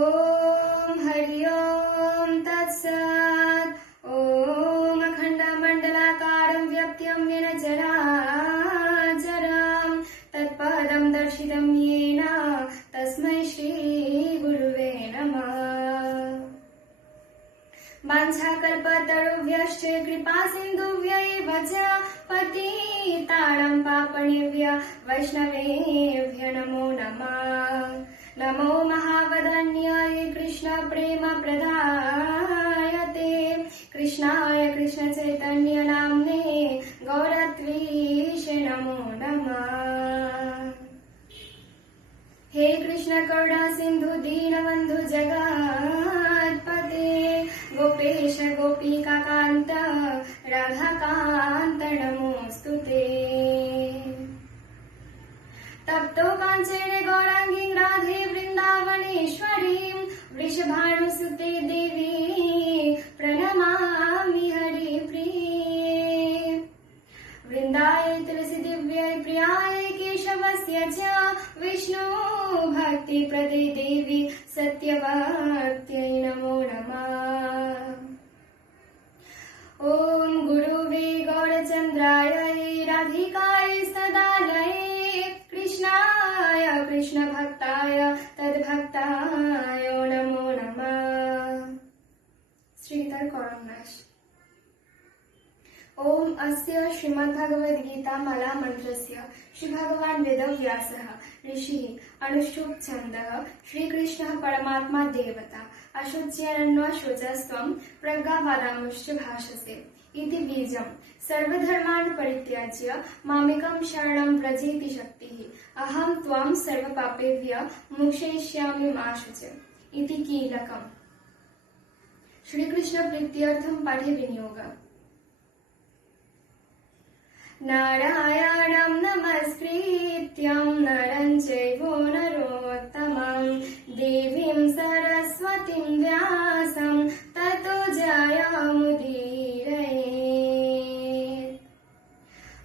ॐ हरि ओम तत्सत्। ॐ अखण्डमण्डलाकारं व्याप्तं येन चराचरं तत्पदं दर्शितं येन तस्मै श्रीगुरुवे नमः। वाञ्छाकल्पतरुभ्यश्च कृपासिन्धुभ्यैव च पतितानां पावनेभ्यो वैष्णवेभ्यो नमो नमः। नमो महावदन्याय कृष्ण प्रेम प्रदायते कृष्णाय कृष्ण चैतन्य नाम्ने गौरत्वीशे नमो नमः। हे कृष्ण करुणा सिंधु दीनबन्धु जगत्पते गोपेश गोपिका कान्त राधाकान्त नमोऽस्तुते। तप्तो काञ्चने गौराङ्गीं राधे वृन्दावनेश्वरीं वृषभानुसुते देवी प्रणमामि हरिप्रिये। वृन्दाय तुलसी दिव्यै प्रियाय केशवस्य च विष्णु भक्ति प्रदे देवी सत्यवत्यै नमो नमः। ॐ गुरुवे गौरचन्द्राय राधिकाय सदालये कृष्णाय कृष्ण भक्ताय तद्भक्ताय नमो नमः। श्रीधर कौरवनाश। ओम अस्य श्रीमद्भगवद्गीता माला मंत्रस्य श्री भगवान वेदव्यासः ऋषिः अनुष्टुप् छन्दः श्रीकृष्णः परमात्मा देवता अशुच्यरण्यशोचस्त्वं प्रज्ञावादांश्च भाषसे इति बीजं सर्वधर्मान् परित्याज्य मामेकं शरणं व्रजेति शक्तिः अहं त्वां सर्वपापेभ्यः मोक्षयिष्यामि मा शुचः इति कीलकम्। श्रीकृष्ण प्रीत्यर्थं पाठे विनियोगः। नारायणं नमस्कृत्यं नरं चैव नरोत्तमं देवीं सरस्वतीं व्यासं ततो जयमुदीरयेत्।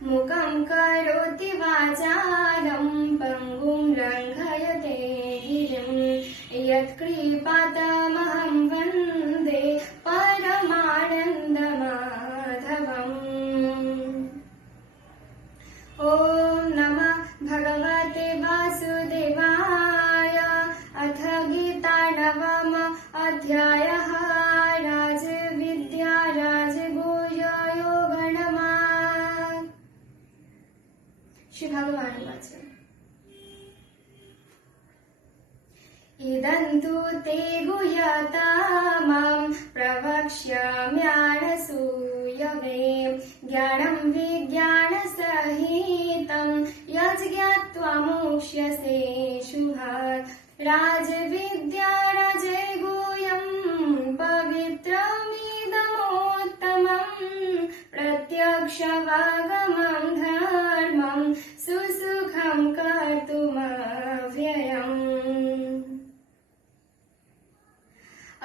मुखं करोति वाचालं पङ्गुं लङ्घयते गिरिं यत्कृपातमहं वन्दे परमानन्दमाधवम्। ॐ नमः भगवते वासुदेवाय। अथ गीता नवम अध्यायः राजविद्या राजगुह्ययोग नमः। श्री भगवान वचन। इदं तु ते गुह्यतमं प्रवक्ष्याम्यानसूयवे ज्ञानं विज्ञानसहितं यज्ज्ञात्वा मोक्ष्यसे शुभात्। राजविद्या राजगुह्यं पवित्रमिदमुत्तमं प्रत्यक्षावगमं धर्मं सुसुखं कर्तुमव्ययम्।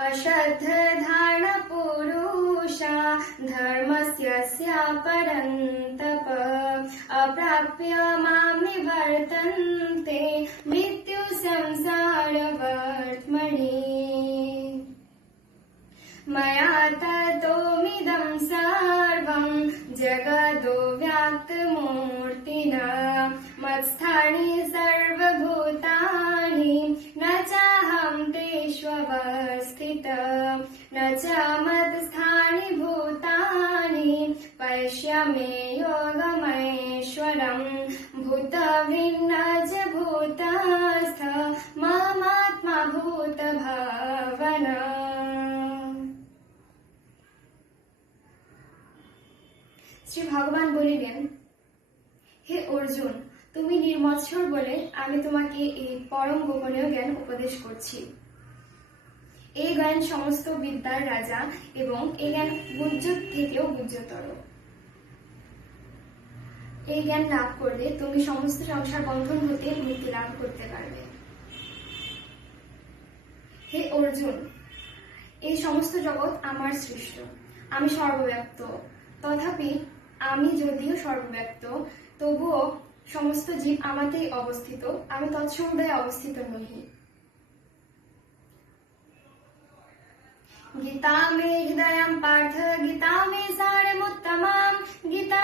अश्रद्धधानपुरुषा धर्मस्य परन्तप अप्राप्य मां निवर्तन्ते मृत्युसंसारवर्त्मनि। मया ततोमिदं सर्वं जगतो व्याक्तमूर्तिना मत्स्थानि सर्वभूतानि न चाहं तेष्वस्थितः न च मत्स्थानि भूतानि पश्य मे योगमैश्वरम् भूतविन्न च भूतस्थ ममात्मा भूतभावना। শ্রী ভগবান বলিলেন, হে অর্জুন, তুমি নির্মৎসর বলে আমি তোমাকে এই পরম গোপনীয় জ্ঞান উপদেশ করছি। এই জ্ঞান সমস্ত বিদ্যার রাজা এবং এই জ্ঞান গুহ্য থেকেও গুহ্যতর। এই জ্ঞান লাভ করলে তুমি সমস্ত সংসার বন্ধন হতে মুক্তি লাভ করতে পারবে। হে অর্জুন, এই সমস্ত জগৎ আমার সৃষ্ট, আমি সর্বব্যাপ্ত। তথাপি আমি যদিও সর্বব্যাপ্ত, তবুও সমস্ত জীব আমাতেই অবস্থিত, আমি তৎসমুদয়ে অবস্থিত নহি। गीता मे हृदयं पार्थ गीता मे सारमुत्तमम् गीता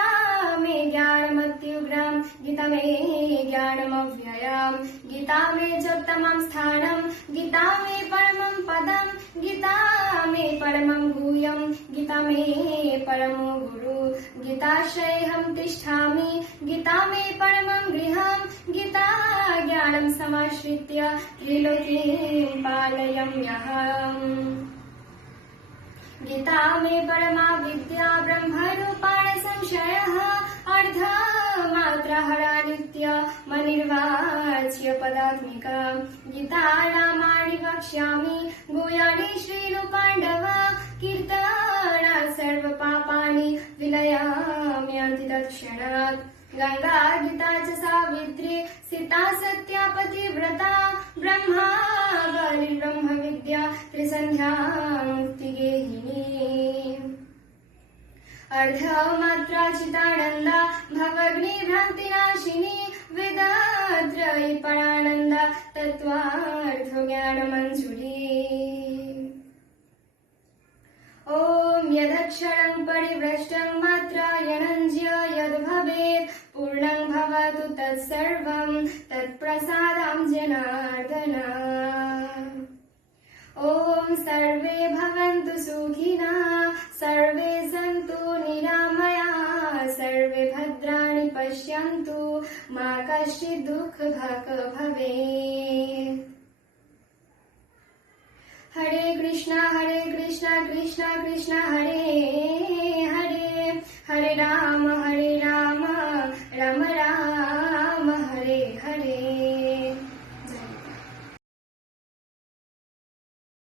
मे ज्ञानमत्युग्रम् गीता मे ज्ञानमव्ययम् गीता मे जोत्तमं स्थानं गीता मे परमं पदम् गीता मे परमं गुह्यम् गीता मे परमो गुरु गीताश्रयेऽहं तिष्ठामि गीता मे परमं गृहम् गीता ज्ञानं समाश्रित्य त्रिलोकीं पालयाम्यहम् गीता मे परमा विद्या ब्रह्मरूपाण संशयः अर्धमात्रहरा नित्य मनिर्वाच्य पदात्मिका गीता रामाणि वक्ष्यामि गुह्यानि श्रीरूपाण्डव कीर्तना सर्वपापानि विलयाम्यन्ति तत्क्षणात् गंगा गीता च सावित्री सीता सत्या पतिव्रता ब्रह्मा बलिर्ब्रह्म विद्या त्रिसन्ध्या मुक्तिगेहिनी अर्धमात्रा चितानन्दा भवग्निभ्रान्तिनाशिनी वेदात्रयी परानन्दा तत्त्वार्थज्ञानमञ्जुरी ॐ यदक्षरं परिभ्रष्टं मात्रायणञ्ज्य यद्भवेत् पूर्णं भवतु तत्सर्वं तत्प्रसादं जनार्दन ॐ सर्वे भवन्तु सुखिनः सर्वे सन्तु निरामयाः सर्वे भद्राणि पश्यन्तु मा कश्चित् दुःखभाग् भवेत् हरे कृष्णा कृष्णा कृष्णा हरे